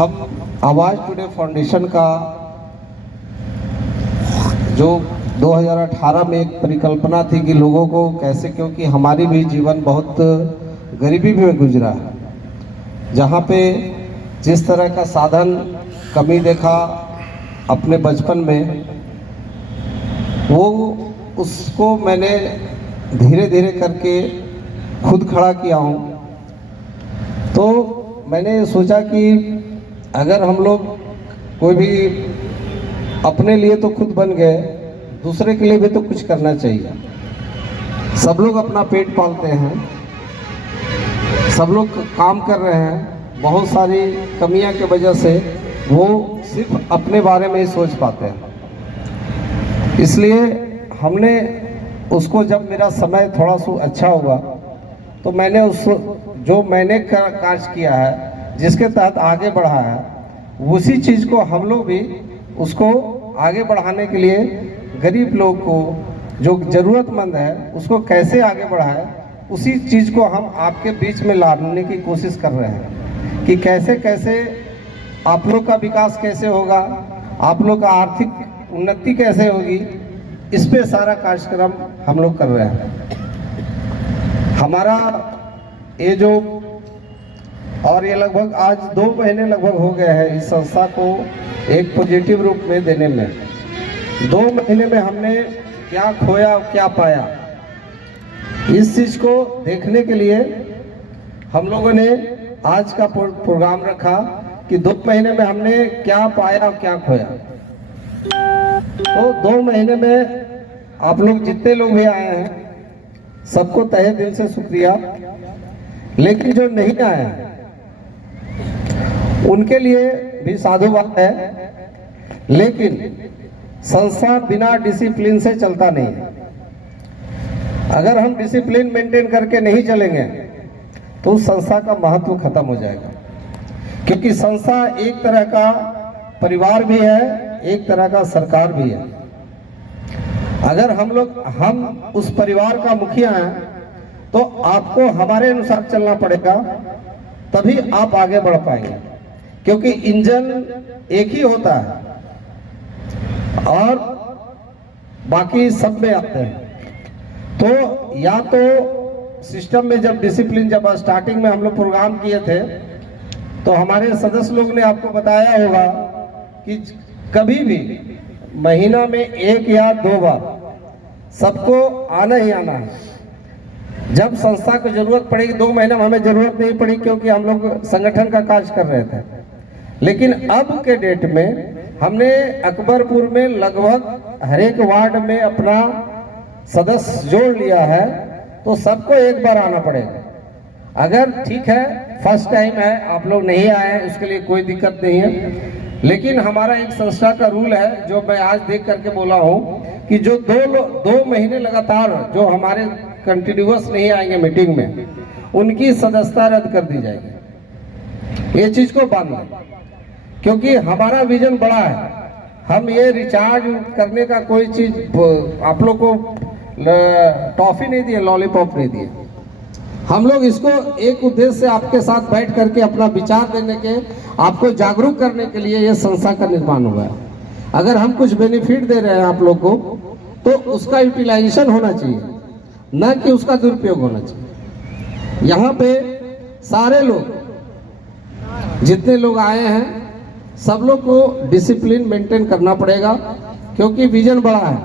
हम आवाज़ today foundation का जो 2018 में एक परिकल्पना थी कि लोगों को कैसे, क्योंकि हमारी भी जीवन बहुत गरीबी में गुजरा है, जहाँ पे जिस तरह का साधन कमी देखा अपने बचपन में, वो उसको मैंने धीरे धीरे करके खुद खड़ा किया हूँ। तो मैंने सोचा कि अगर हम लोग कोई भी अपने लिए तो खुद बन गए, दूसरे के लिए भी तो कुछ करना चाहिए। सब लोग अपना पेट पालते हैं, सब लोग काम कर रहे हैं, बहुत सारी कमियां की वजह से वो सिर्फ अपने बारे में ही सोच पाते हैं। इसलिए हमने उसको, जब मेरा समय थोड़ा सा अच्छा हुआ तो मैंने उस जो मैंने कार्य किया है, जिसके तहत आगे बढ़ा है, उसी चीज़ को हम लोग भी उसको आगे बढ़ाने के लिए गरीब लोग को, जो ज़रूरतमंद है, उसको कैसे आगे बढ़ाए, उसी चीज़ को हम आपके बीच में लाने की कोशिश कर रहे हैं कि कैसे कैसे आप लोग का विकास कैसे होगा, आप लोग का आर्थिक उन्नति कैसे होगी, इस पे सारा कार्यक्रम हम लोग कर रहे हैं। हमारा ये जो, और ये लगभग आज 2 महीने लगभग हो गए हैं इस संस्था को एक पॉजिटिव रूप में देने में। 2 महीने में हमने क्या खोया और क्या पाया, इस चीज़ को देखने के लिए हम लोगों ने आज का प्रोग्राम रखा कि 2 महीने में हमने क्या पाया और क्या खोया। तो 2 महीने में आप लोग जितने लोग भी आए हैं, सबको तहे दिल से शुक्रिया। लेकिन जो नहीं आए हैं उनके लिए भी साधुवाद है। लेकिन संस्था बिना डिसिप्लिन से चलता नहीं है। अगर हम डिसिप्लिन मेंटेन करके नहीं चलेंगे तो उस संस्था का महत्व खत्म हो जाएगा, क्योंकि संस्था एक तरह का परिवार भी है, एक तरह का सरकार भी है। अगर हम उस परिवार का मुखिया हैं तो आपको हमारे अनुसार चलना पड़ेगा, तभी आप आगे बढ़ पाएंगे, क्योंकि इंजन एक ही होता है और बाकी सब में आते हैं। तो या तो सिस्टम में जब डिसिप्लिन, जब स्टार्टिंग में हम लोग प्रोग्राम किए थे तो हमारे सदस्य लोग ने आपको बताया होगा कि कभी भी महीना में 1 या 2 बार सबको आना ही आना है। जब संस्था को जरूरत पड़ेगी, 2 महीने में हमें जरूरत नहीं पड़ी क्योंकि हम लोग संगठन का कार्य कर रहे थे। लेकिन अब के डेट में हमने अकबरपुर में लगभग हर एक वार्ड में अपना सदस्य जोड़ लिया है, तो सबको एक बार आना पड़ेगा। अगर ठीक है, फर्स्ट टाइम है, आप लोग नहीं आए हैं, उसके लिए कोई दिक्कत नहीं है। लेकिन हमारा एक संस्था का रूल है, जो मैं आज देख करके बोला हूँ, कि जो 2 महीने लगातार जो हमारे कंटिन्यूअस नहीं आएंगे मीटिंग में, उनकी सदस्यता रद्द कर दी जाएगी। ये चीज को बांध लें, क्योंकि हमारा विजन बड़ा है। हम ये रिचार्ज करने का कोई चीज आप लोग को टॉफी नहीं दिए, लॉलीपॉप नहीं दिए। हम लोग इसको एक उद्देश्य से आपके साथ बैठ करके अपना विचार देने के, आपको जागरूक करने के लिए ये संस्था का निर्माण हुआ है। अगर हम कुछ बेनिफिट दे रहे हैं आप लोग को, तो उसका यूटिलाइजेशन होना चाहिए, न कि उसका दुरुपयोग होना चाहिए। यहाँ पे सारे लोग, जितने लोग आए हैं, सब लोग को डिसिप्लिन मेंटेन करना पड़ेगा, क्योंकि विजन बड़ा है।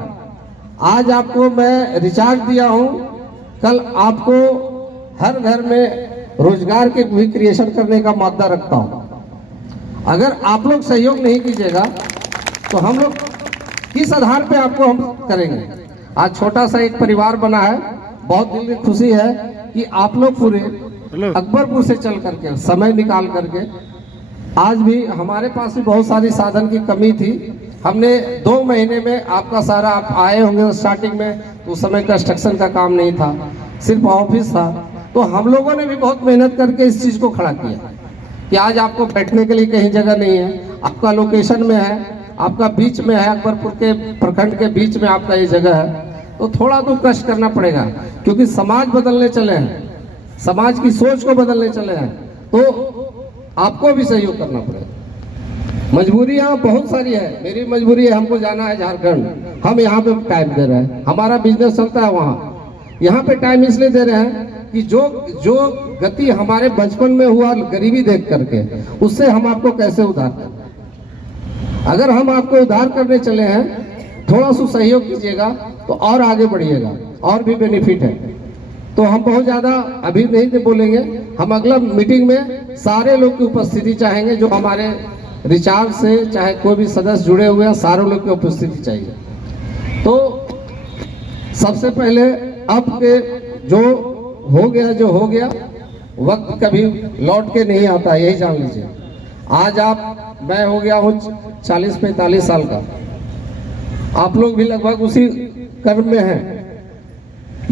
आज आपको मैं रिचार्ज दिया हूँ, कल आपको हर घर में रोजगार के भी क्रिएशन करने का मादा रखता हूँ। अगर आप लोग सहयोग नहीं कीजिएगा तो हम लोग किस आधार पे आपको हम करेंगे। आज छोटा सा एक परिवार बना है, बहुत दिल की खुशी है कि आप लोग पूरे अकबरपुर से चल करके, समय निकाल करके, आज भी हमारे पास भी बहुत सारी साधन की कमी थी। हमने 2 महीने में आपका सारा, आप आए होंगे स्टार्टिंग में, तो उस समय कंस्ट्रक्शन का काम नहीं था, सिर्फ ऑफिस था। तो हम लोगों ने भी बहुत मेहनत करके इस चीज़ को खड़ा किया कि आज आपको बैठने के लिए कहीं जगह नहीं है, आपका लोकेशन में है, आपका बीच में है, अकबरपुर के प्रखंड के बीच में आपका ये जगह है। तो थोड़ा तो कष्ट करना पड़ेगा, क्योंकि समाज बदलने चले हैं, समाज की सोच को बदलने चले हैं, तो आपको भी सहयोग करना पड़ेगा। मजबूरी यहाँ बहुत सारी है। मेरी मजबूरी है, हमको जाना है झारखंड, हम यहाँ पे टाइम दे रहे हैं, हमारा बिजनेस चलता है वहाँ। यहाँ पे टाइम इसलिए दे रहे हैं कि जो गति हमारे बचपन में हुआ गरीबी देख करके, उससे हम आपको कैसे उद्धार करें। अगर हम आपको उद्धार करने चले हैं, थोड़ा सा सहयोग कीजिएगा तो और आगे बढ़िएगा, और भी बेनिफिट है। तो हम बहुत ज़्यादा अभी नहीं बोलेंगे, हम अगला मीटिंग में सारे लोग की उपस्थिति चाहेंगे, जो हमारे रिचार्ज से चाहे कोई भी सदस्य जुड़े हुए हैं, सारे लोग की उपस्थिति चाहिए। तो सबसे पहले अब के जो हो गया, वक्त कभी लौट के नहीं आता, यही जान लीजिए। आज मैं हो गया हूँ 40-45 साल का, आप लोग भी लगभग उसी कर्म में हैं।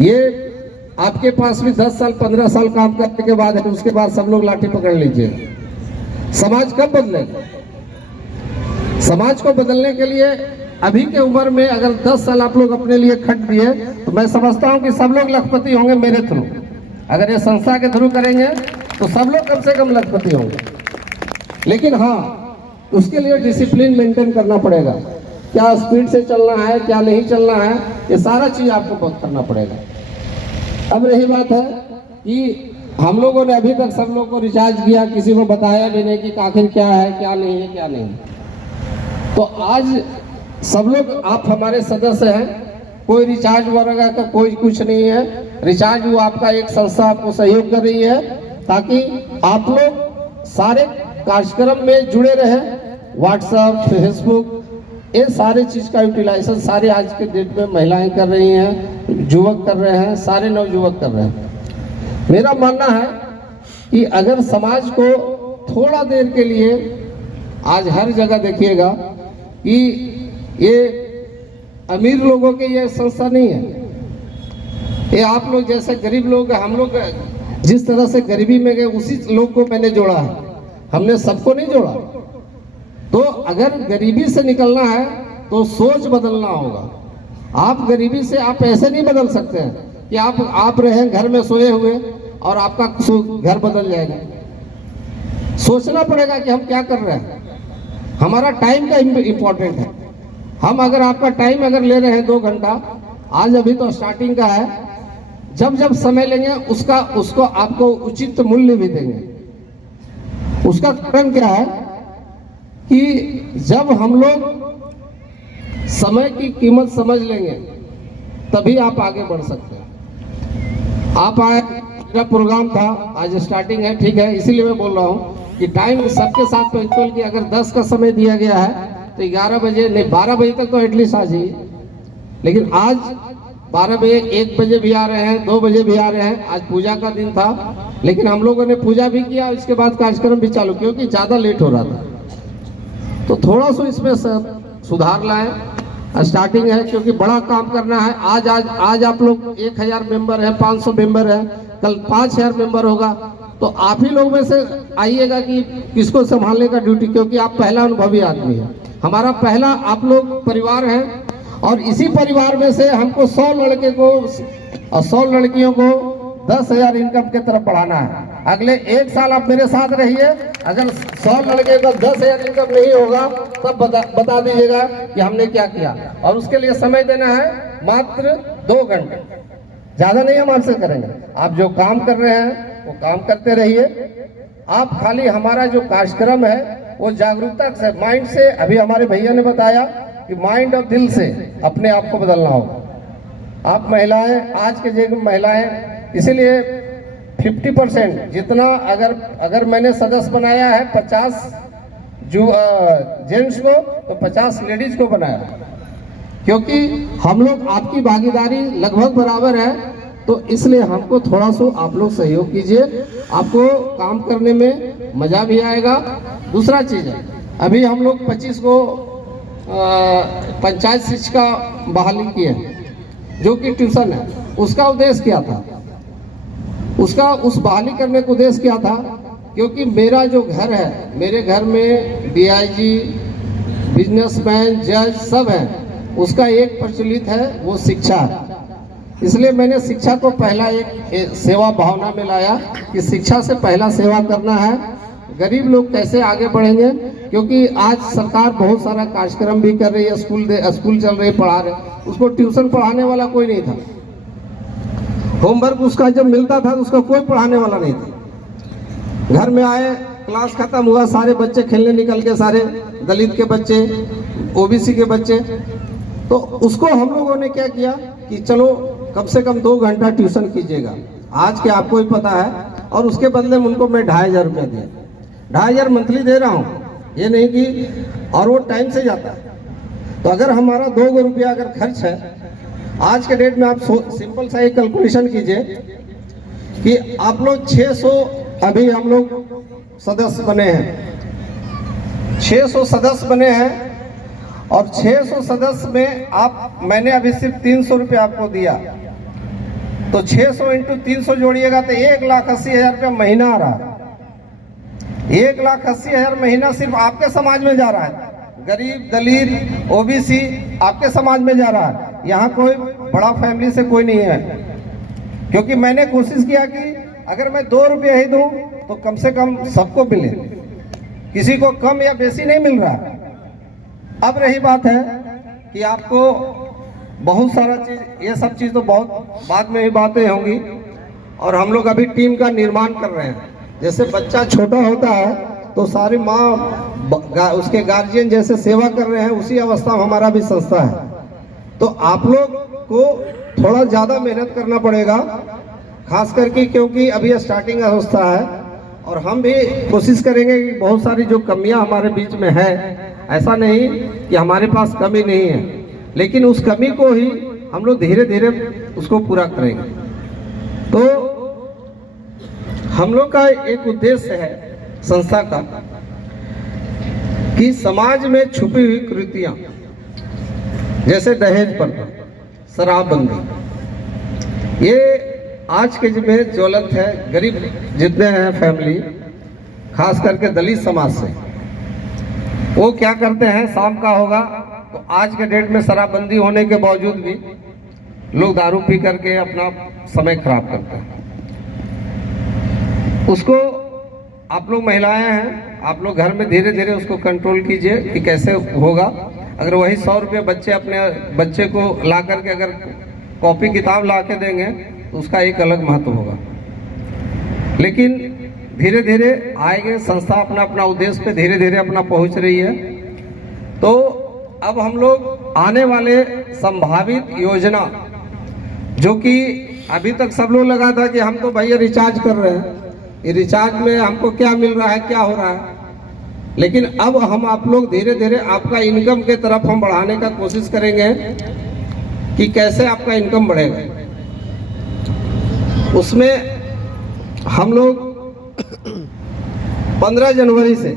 ये आपके पास भी 10 साल 15 साल काम करने के बाद है, उसके बाद सब लोग लाठी पकड़ लीजिए। समाज कब बदलेगा? समाज को बदलने के लिए अभी के उम्र में अगर 10 साल आप लोग अपने लिए खट दिए, तो मैं समझता हूं कि सब लोग लखपति होंगे मेरे थ्रू। अगर ये संस्था के थ्रू करेंगे तो सब लोग कम से कम लखपति होंगे। लेकिन हाँ, उसके लिए डिसिप्लिन मेंटेन करना पड़ेगा। क्या स्पीड से चलना है, क्या नहीं चलना है, ये सारा चीज आपको बहुत करना पड़ेगा। अब रही बात है कि हम लोगों ने अभी तक सब लोग को रिचार्ज किया, किसी को बताया भी नहीं कि आखिर क्या है, क्या नहीं है, क्या नहीं। तो आज सब लोग आप हमारे सदस्य हैं, कोई रिचार्ज वगैरह का कोई कुछ नहीं है। रिचार्ज वो आपका एक संस्था आपको सहयोग कर रही है, ताकि आप लोग सारे कार्यक्रम में जुड़े रहे। व्हाट्सएप, फेसबुक, ये सारे चीज का यूटिलाइजेशन सारे आज के डेट में महिलाएं कर रही हैं, युवक कर रहे हैं, सारे नवयुवक कर रहे हैं। मेरा मानना है कि अगर समाज को थोड़ा देर के लिए, आज हर जगह देखिएगा कि ये अमीर लोगों के ये संस्था नहीं है, ये आप लोग जैसे गरीब लोग, हम लोग जिस तरह से गरीबी में गए उसी लोग को मैंने जोड़ा है, हमने सबको नहीं जोड़ा। तो अगर गरीबी से निकलना है तो सोच बदलना होगा। आप गरीबी से आप ऐसे नहीं बदल सकते हैं कि आप रहे घर में सोए हुए और आपका घर बदल जाएगा। सोचना पड़ेगा कि हम क्या कर रहे हैं। हमारा टाइम का इम्पोर्टेंट है। हम अगर आपका टाइम अगर ले रहे हैं 2 घंटा, आज अभी तो स्टार्टिंग का है, जब समय लेंगे उसको आपको उचित मूल्य भी देंगे। उसका कारण क्या है कि जब हम लोग समय की कीमत समझ लेंगे तभी आप आगे बढ़ सकते हैं। आप आए, मेरा प्रोग्राम था, आज स्टार्टिंग है, ठीक है, इसीलिए मैं बोल रहा हूँ कि टाइम सबके साथ पंक्चुअल की। अगर 10 का समय दिया गया है तो 11 बजे नहीं 12 बजे तक तो एटलीस्ट आ जाइए। लेकिन आज 12 बजे, 1 बजे भी आ रहे हैं, 2 बजे भी आ रहे हैं। आज पूजा का दिन था, लेकिन हम लोगों ने पूजा भी किया, इसके बाद कार्यक्रम भी चालू, क्योंकि ज़्यादा लेट हो रहा था। तो थोड़ा सा इसमें सुधार लाएं। स्टार्टिंग है, क्योंकि बड़ा काम करना है। आज आप लोग 1000 मेंबर है, 500 मेंबर है, कल 5000 मेंबर होगा। तो आप ही लोग में से आइएगा कि किसको संभालने का ड्यूटी, क्योंकि आप पहला अनुभवी आदमी है। हमारा पहला आप लोग परिवार है, और इसी परिवार में से हमको 100 लड़के को और 100 लड़कियों को 10,000 इनकम की तरफ बढ़ाना है। अगले 1 साल आप मेरे साथ रहिए। अगर 100 लड़के का 10,000 इनकम नहीं होगा तब बता दीजिएगा कि हमने क्या किया। और उसके लिए समय देना है मात्र 2 घंटे, ज्यादा नहीं हम आपसे करेंगे। आप जो काम कर रहे हैं वो काम करते रहिए। आप खाली हमारा जो कार्यक्रम है वो जागरूकता से, माइंड से, अभी हमारे भैया ने बताया कि माइंड और दिल से अपने आप को बदलना होगा। आप महिलाएं, आज के युग में महिलाएं, इसीलिए 50% जितना अगर मैंने सदस्य बनाया है 50 जेंट्स को, तो 50 लेडीज को बनाया, क्योंकि हम लोग आपकी भागीदारी लगभग बराबर है। तो इसलिए हमको थोड़ा सा आप लोग सहयोग कीजिए, आपको काम करने में मजा भी आएगा। दूसरा चीज है, अभी हम लोग 25 को पंचायत शिक्षिका बहाली की है, जो कि ट्यूशन है। उसका उद्देश्य क्या था? उस बहाली करने का उद्देश्य क्या था? क्योंकि मेरा जो घर है, मेरे घर में DIG, बिजनेसमैन, जज सब हैं। उसका एक प्रचलित है, वो शिक्षा है। इसलिए मैंने शिक्षा को पहला एक सेवा भावना में लाया कि शिक्षा से पहला सेवा करना है। गरीब लोग कैसे आगे बढ़ेंगे, क्योंकि आज सरकार बहुत सारा कार्यक्रम भी कर रही है, स्कूल चल रही है, पढ़ा रहे, उसको ट्यूशन पढ़ाने वाला कोई नहीं था। होमवर्क उसका जब मिलता था तो उसका कोई पढ़ाने वाला नहीं था। घर में आए, क्लास खत्म हुआ, सारे बच्चे खेलने निकल के, सारे दलित के बच्चे, ओबीसी के बच्चे, तो उसको हम लोगों ने क्या किया कि चलो कम से कम 2 घंटा ट्यूशन कीजिएगा, आज के आपको ही पता है। और उसके बदले में उनको मैं 2500 रुपया दिया, 2500 मंथली दे रहा हूँ, ये नहीं कि, और वो टाइम से जाता है। तो अगर हमारा 2 रुपया अगर खर्च है, आज के डेट में आप सिंपल सा एक कैलकुलेशन कीजिए कि आप लोग 600, अभी हम लोग सदस्य बने हैं, 600 सदस्य बने हैं, और 600 सदस्य में मैंने अभी सिर्फ 300 रुपये आपको दिया, तो 600 इंटू 300 जोड़िएगा तो 1,80,000 रुपया महीना आ रहा है। 1,80,000 महीना सिर्फ आपके समाज में जा रहा है, गरीब, दलित, ओबीसी आपके समाज में जा रहा है। यहाँ कोई बड़ा फैमिली से कोई नहीं है, क्योंकि मैंने कोशिश किया कि अगर मैं 2 रुपये ही दूं तो कम से कम सबको मिले, किसी को कम या बेसी नहीं मिल रहा। अब रही बात है कि आपको बहुत सारा चीज, ये सब चीज तो बहुत बाद में ही बातें होंगी, और हम लोग अभी टीम का निर्माण कर रहे हैं। जैसे बच्चा छोटा होता है तो सारी माँ उसके गार्जियन जैसे सेवा कर रहे हैं, उसी अवस्था में हमारा भी संस्था है। तो आप लोग को थोड़ा ज़्यादा मेहनत करना पड़ेगा, खास करके क्योंकि अभी स्टार्टिंग अवस्था है, और हम भी कोशिश करेंगे कि बहुत सारी जो कमियां हमारे बीच में है, ऐसा नहीं कि हमारे पास कमी नहीं है, लेकिन उस कमी को ही हम लोग धीरे धीरे उसको पूरा करेंगे। तो हम लोग का एक उद्देश्य है संस्था का कि समाज में छुपी हुई कुरीतियां, जैसे दहेज प्रथा, शराबबंदी, ये आज के में ज्वलंत है। गरीब जितने हैं फैमिली, खास करके दलित समाज से, वो क्या करते हैं, शाम का होगा तो आज के डेट में शराबबंदी होने के बावजूद भी लोग दारू पी करके अपना समय खराब करते हैं। उसको आप लोग महिलाएं हैं, आप लोग घर में धीरे धीरे उसको कंट्रोल कीजिए कि कैसे होगा। अगर वही 100 रुपये बच्चे अपने बच्चे को ला करके अगर कॉपी किताब ला के देंगे तो उसका एक अलग महत्व होगा। लेकिन धीरे धीरे आएंगे, संस्था अपना अपना उद्देश्य पे धीरे धीरे अपना पहुंच रही है। तो अब हम लोग आने वाले संभावित योजना, जो कि अभी तक सब लोग लगा था कि हम तो भैया रिचार्ज कर रहे हैं, ये रिचार्ज में हमको क्या मिल रहा है, क्या हो रहा है, लेकिन अब हम आप लोग धीरे धीरे आपका इनकम के तरफ हम बढ़ाने का कोशिश करेंगे कि कैसे आपका इनकम बढ़ेगा। उसमें हम लोग 15 जनवरी से,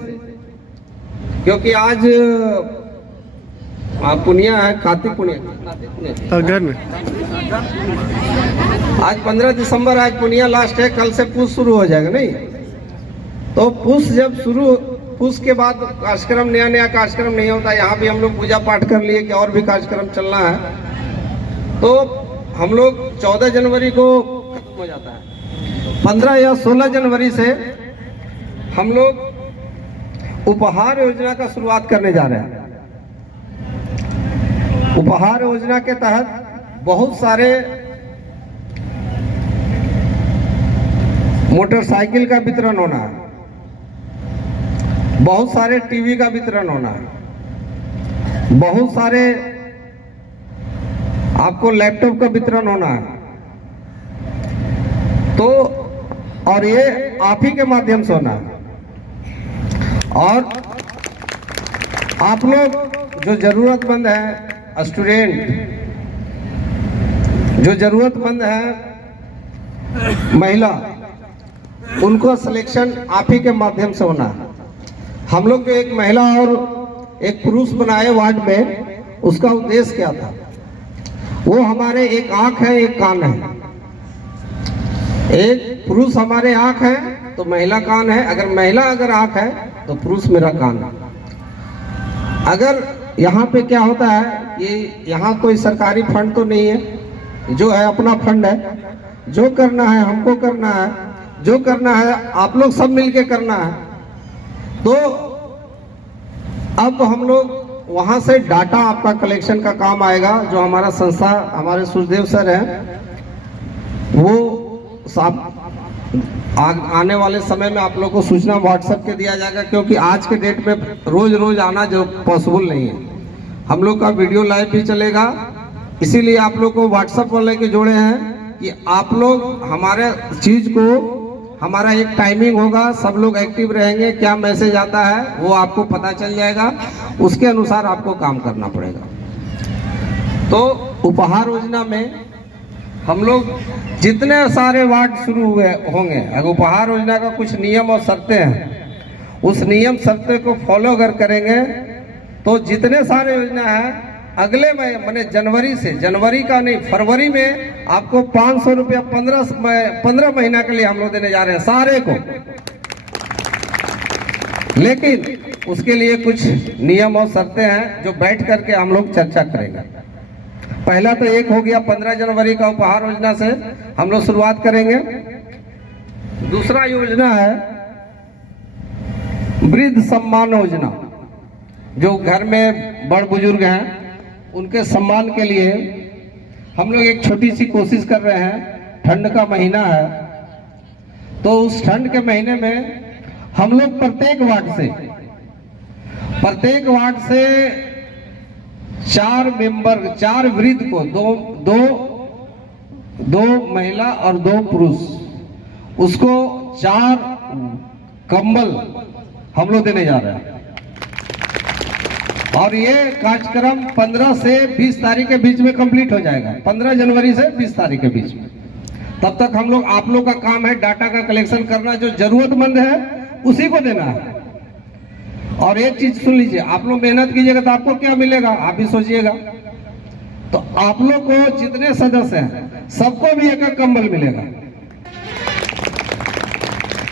क्योंकि आज पुनिया है, कार्तिक पुनिया घर में, आज 15 दिसंबर, आज पुनिया लास्ट है, कल से पूस शुरू हो जाएगा। नहीं तो पूस जब शुरू, पूस के बाद कार्यक्रम, नया नया कार्यक्रम नहीं होता। यहाँ भी हम लोग पूजा पाठ कर लिए कि और भी कार्यक्रम चलना है, तो हम लोग 14 जनवरी को खत्म हो जाता है। 15 या 16 जनवरी से हम लोग उपहार योजना का शुरुआत करने जा रहे हैं। उपहार योजना के तहत बहुत सारे मोटरसाइकिल का वितरण होना है, बहुत सारे टीवी का वितरण होना है, बहुत सारे आपको लैपटॉप का वितरण होना है। तो और ये आप ही के माध्यम से होना है। और आप लोग जो जरूरतमंद है, स्टूडेंट जो जरूरतमंद है, महिला, उनको सिलेक्शन आप ही के माध्यम से होना है। हम लोग जो एक महिला और एक पुरुष बनाए वार्ड में, उसका उद्देश्य क्या था, वो हमारे एक आंख है, एक कान है। एक पुरुष हमारे आंख है तो महिला कान है, अगर महिला अगर आंख है तो पुरुष मेरा कान है। अगर यहाँ पे क्या होता है, ये यहाँ कोई सरकारी फंड तो नहीं है, जो है अपना फंड है। जो करना है हमको करना है, जो करना है आप लोग सब मिलके करना है। तो अब हम लोग वहां से डाटा आपका कलेक्शन का काम आएगा। जो हमारा संस्था, हमारे सुखदेव सर हैं, वो आने वाले समय में आप लोग को सूचना व्हाट्सएप के दिया जाएगा, क्योंकि आज के डेट में रोज रोज आना जो पॉसिबल नहीं है। हम लोग का वीडियो लाइव भी चलेगा, इसीलिए आप लोग को व्हाट्सएप पर लेके जोड़े हैं कि आप लोग हमारे चीज को, हमारा एक टाइमिंग होगा, सब लोग एक्टिव रहेंगे, क्या मैसेज आता है वो आपको पता चल जाएगा, उसके अनुसार आपको काम करना पड़ेगा। तो उपहार योजना में हम लोग जितने सारे वार्ड शुरू हुए होंगे, अगर उपहार योजना का कुछ नियम और शर्तें हैं, उस नियम शर्तें को फॉलो अगर करेंगे तो जितने सारे योजना है अगले महीने जनवरी से, जनवरी का नहीं फरवरी में आपको 500 रुपया 15 महीना के लिए हम लोग देने जा रहे हैं सारे को। लेकिन उसके लिए कुछ नियम और शर्तें हैं जो बैठ करके हम लोग चर्चा करेंगे। पहला तो एक हो गया 15 जनवरी का उपहार योजना से हम लोग शुरुआत करेंगे। दूसरा योजना है वृद्ध सम्मान योजना। जो घर में बड़ बुजुर्ग हैं उनके सम्मान के लिए हम लोग एक छोटी सी कोशिश कर रहे हैं। ठंड का महीना है, तो उस ठंड के महीने में हम लोग प्रत्येक वार्ड से 4 मेंबर, 4 वृद्ध को, दो महिला और 2 पुरुष, उसको 4 कंबल हम लोग देने जा रहे हैं। और ये कार्यक्रम 15 से 20 तारीख के बीच में कंप्लीट हो जाएगा। 15 जनवरी से 20 तारीख के बीच में। तब तक हम लोग, आप लोग का काम है डाटा का कलेक्शन करना, जो जरूरतमंद है उसी को देना है। और एक चीज सुन लीजिए, आप लोग मेहनत कीजिएगा तो आपको क्या मिलेगा आप भी सोचिएगा। तो आप लोग को जितने सदस्य हैं सबको भी एक कंबल मिलेगा।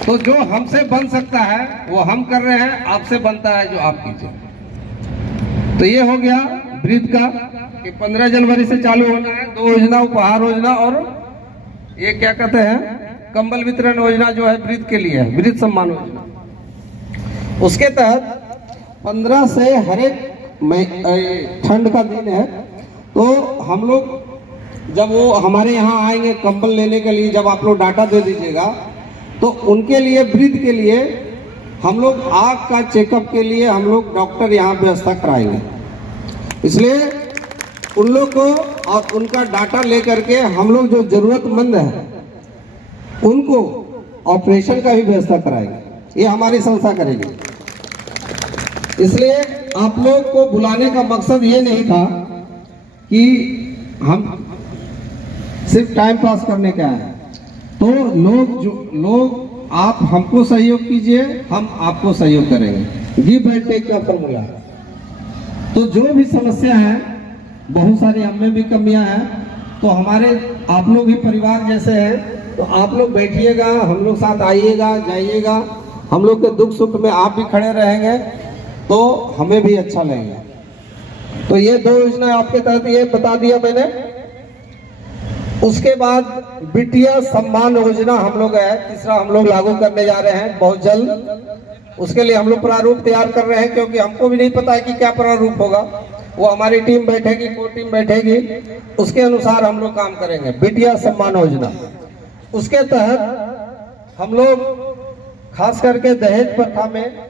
तो जो हमसे बन सकता है वो हम कर रहे हैं, आपसे बनता है जो आप कीजिए। तो ये हो गया वृद्ध का कि 15 जनवरी से चालू होना है। 2 योजना, उपहार योजना और ये क्या कहते हैं कंबल वितरण योजना, जो है वृद्ध के लिए है, वृद्ध सम्मान योजना। उसके तहत 15 से हर एक ठंड का दिन है, तो हम लोग जब वो हमारे यहाँ आएंगे कंबल लेने के लिए, जब आप लोग डाटा दे दीजिएगा तो उनके लिए, वृद्ध के लिए हम लोग आँख का चेकअप के लिए हम लोग डॉक्टर यहाँ व्यवस्था कराएंगे। इसलिए उन लोग को और उनका डाटा लेकर के हम लोग जो जरूरतमंद है उनको ऑपरेशन का भी व्यवस्था कराएंगे। ये हमारी संस्था करेगी। इसलिए आप लोग को बुलाने का मकसद ये नहीं था कि हम सिर्फ टाइम पास करने का है। तो लोग आप हमको सहयोग कीजिए, हम आपको सहयोग करेंगे। गिव एंड टेक का फॉर्मूला। तो जो भी समस्या है, बहुत सारी हमें भी कमियां हैं, तो हमारे आप लोग भी परिवार जैसे हैं, तो आप लोग बैठिएगा, हम लोग साथ आइएगा, जाइएगा। हम लोग के दुख सुख में आप भी खड़े रहेंगे तो हमें भी अच्छा लगेगा। तो ये 2 योजना आपके तहत ये बता दिया मैंने। उसके बाद बिटिया सम्मान योजना हम लोग है, तीसरा हम लोग लागू करने जा रहे हैं बहुत जल्द। उसके लिए हम लोग प्रारूप तैयार कर रहे हैं, क्योंकि हमको भी नहीं पता है कि क्या प्रारूप होगा। वो हमारी टीम बैठेगी, कोर टीम बैठेगी, उसके अनुसार हम लोग काम करेंगे। बिटिया सम्मान योजना, उसके तहत हम लोग खास करके दहेज प्रथा में,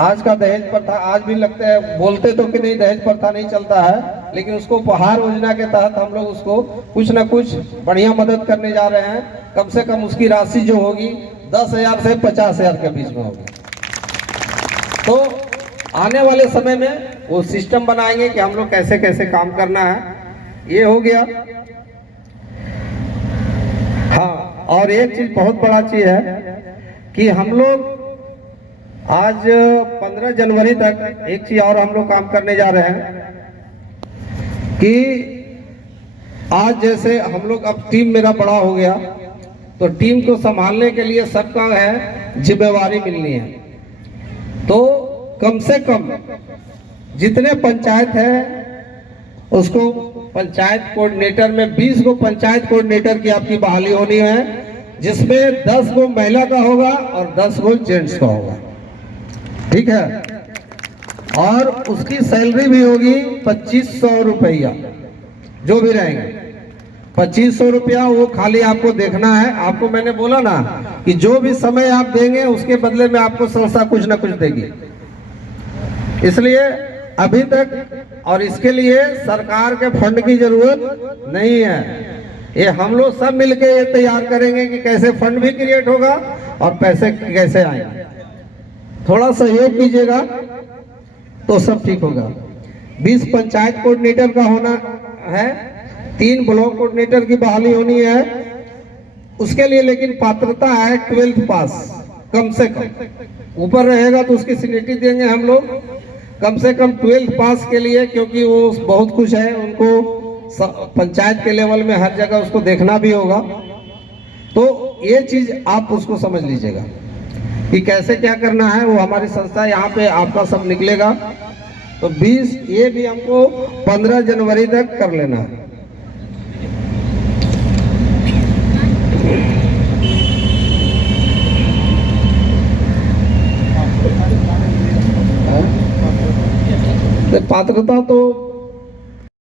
आज का दहेज प्रथा आज भी लगता है, बोलते तो कि नहीं दहेज प्रथा नहीं चलता है, लेकिन उसको उपहार योजना के तहत हम लोग उसको कुछ ना कुछ बढ़िया मदद करने जा रहे हैं। कम से कम उसकी राशि जो होगी 10,000 से 50,000 के बीच में होगी। तो आने वाले समय में वो सिस्टम बनाएंगे कि हम लोग कैसे कैसे काम करना है। ये हो गया। हाँ, और एक चीज बहुत बड़ा चीज है कि हम लोग आज 15 जनवरी तक एक चीज और हम लोग काम करने जा रहे हैं कि आज जैसे हम लोग, अब टीम मेरा बड़ा हो गया, तो टीम को संभालने के लिए सबका है जिम्मेवारी मिलनी है। तो कम से कम जितने पंचायत है उसको पंचायत कोऑर्डिनेटर में 20 को पंचायत कोऑर्डिनेटर की आपकी बहाली होनी है, जिसमें 10 को महिला का होगा और 10 को जेंट्स का होगा। ठीक है, और उसकी सैलरी भी होगी 2500 रुपया, जो भी रहेंगे 2500 रुपया। वो खाली आपको देखना है, आपको मैंने बोला ना कि जो भी समय आप देंगे उसके बदले में आपको संस्था कुछ ना कुछ देगी। इसलिए अभी तक और इसके लिए सरकार के फंड की जरूरत नहीं है, ये हम लोग सब मिलके ये तैयार करेंगे कि कैसे फंड भी क्रिएट होगा और पैसे कैसे आएंगे। थोड़ा सहयोग कीजिएगा तो सब ठीक होगा। 20 पंचायत कोऑर्डिनेटर का होना है, 3 ब्लॉक कोऑर्डिनेटर की बहाली होनी है, उसके लिए लेकिन पात्रता है 12th पास कम से कम, ऊपर रहेगा तो उसकी सिग्नेचर देंगे हम लोग, कम से कम 12th पास के लिए, क्योंकि वो बहुत खुश है, उनको पंचायत के लेवल में हर जगह उसको देखना भी होगा। तो ये चीज आप उसको समझ लीजिएगा कि कैसे क्या करना है। वो हमारी संस्था यहाँ पे आपका सब निकलेगा। तो 20 ये भी हमको 15 जनवरी तक कर लेना है। पात्रता तो